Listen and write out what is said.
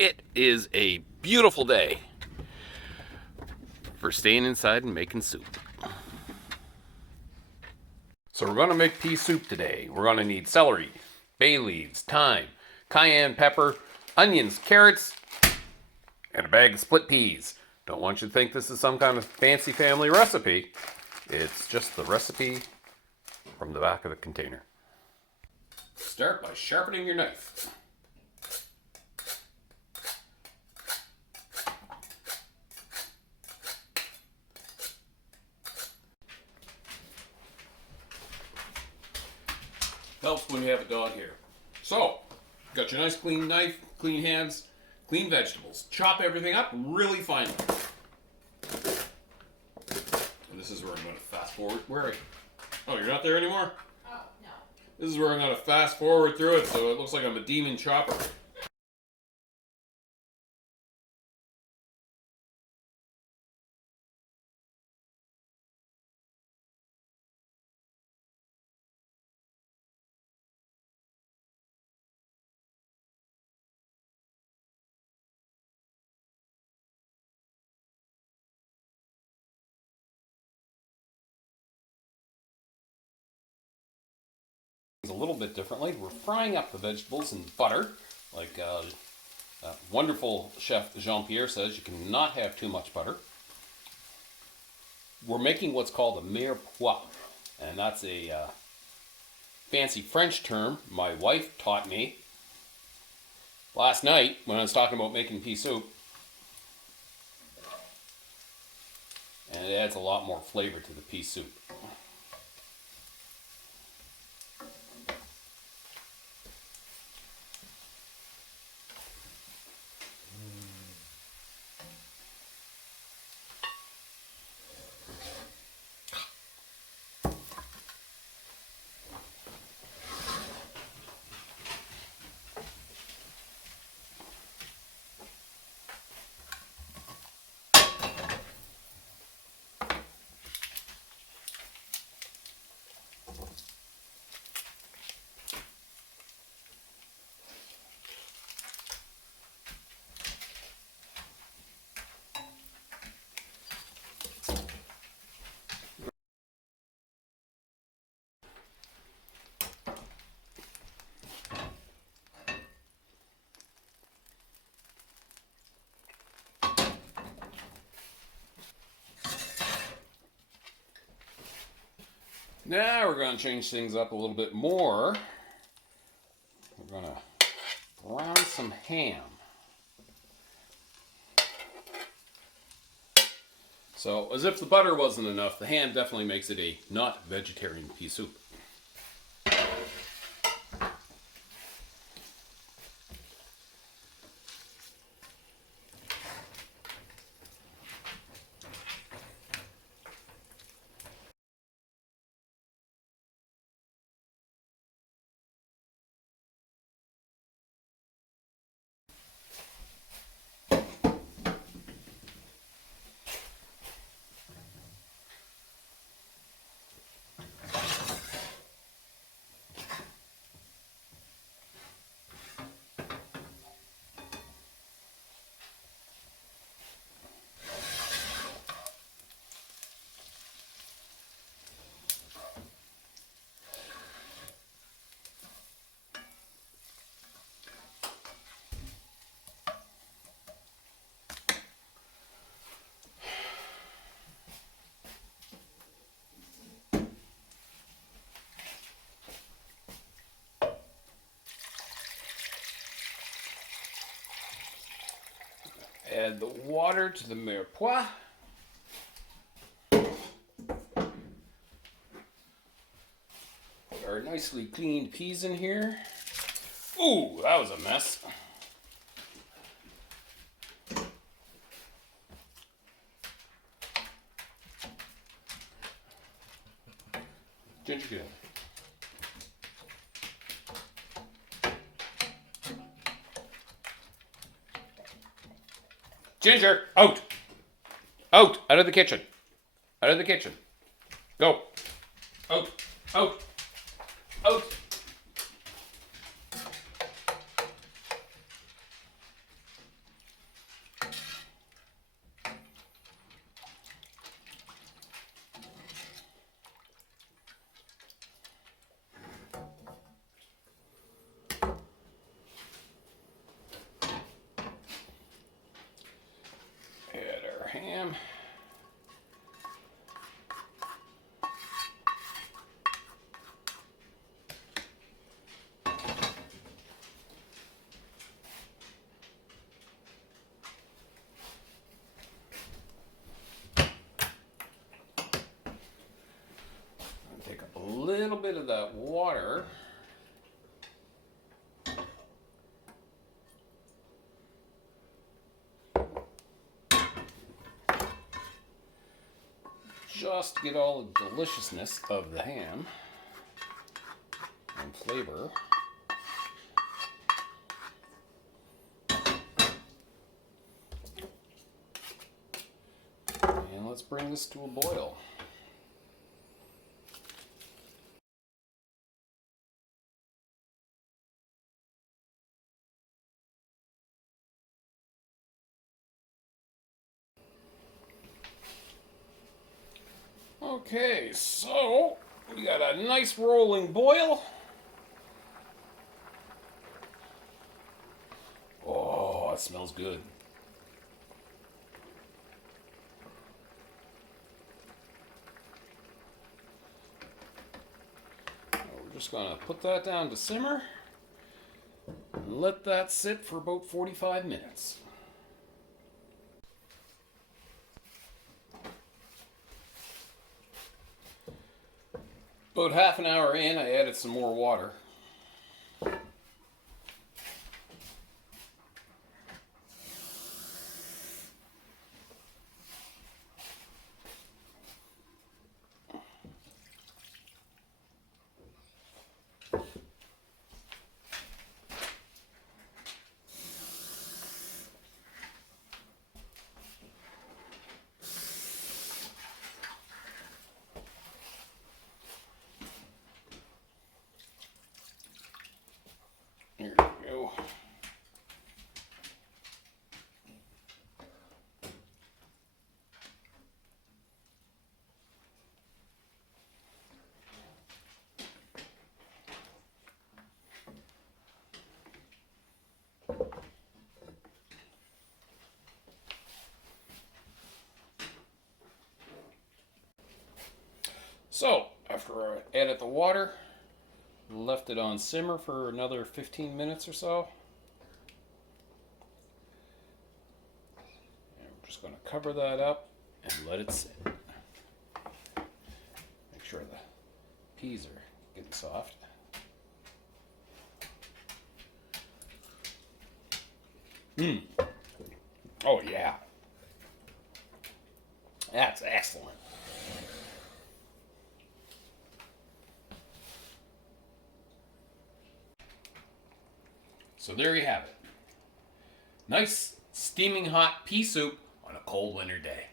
It is a beautiful day for staying inside and making soup. So we're going to make pea soup today. We're going to need celery, bay leaves, thyme, cayenne pepper, onions, carrots, and a bag of split peas. Don't want you to think this is some kind of fancy family recipe. It's just the recipe from the back of the container. Start by sharpening your knife. Helps when you have a dog here. So, got your nice clean knife, clean hands, clean vegetables. Chop everything up really finely. And this is where I'm going to fast forward. Where are you? Oh, you're not there anymore? Oh, no. This is where I'm going to fast forward through it so it looks like I'm a demon chopper. A little bit differently. We're frying up the vegetables in butter, like wonderful chef Jean-Pierre says. You cannot have too much butter. We're making what's called a mirepoix, and that's a fancy French term my wife taught me last night when I was talking about making pea soup, and it adds a lot more flavor to the pea soup. Now we're going to change things up a little bit more. We're going to brown some ham. So, as if the butter wasn't enough, the ham definitely makes it a not vegetarian pea soup. Add the water to the mirepoix. Put our nicely cleaned peas in here. Ooh, that was a mess. Ginger, get in. Ginger, out! Out! Out of the kitchen. Out of the kitchen. Go. Out. Out. Out. ham. Take up a little bit of that water. Just to get all the deliciousness of the ham and flavor. And let's bring this to a boil. Okay, so we got a nice rolling boil. Oh, it smells good. We're just gonna put that down to simmer and let that sit for about 45 minutes. About half an hour in, I added some more water. Here we go. So, after I added the water, left it on simmer for another 15 minutes or so. And we're just going to cover that up and let it sit. Make sure the peas are getting soft. Oh yeah. That's excellent. So there you have it. Nice steaming hot pea soup on a cold winter day.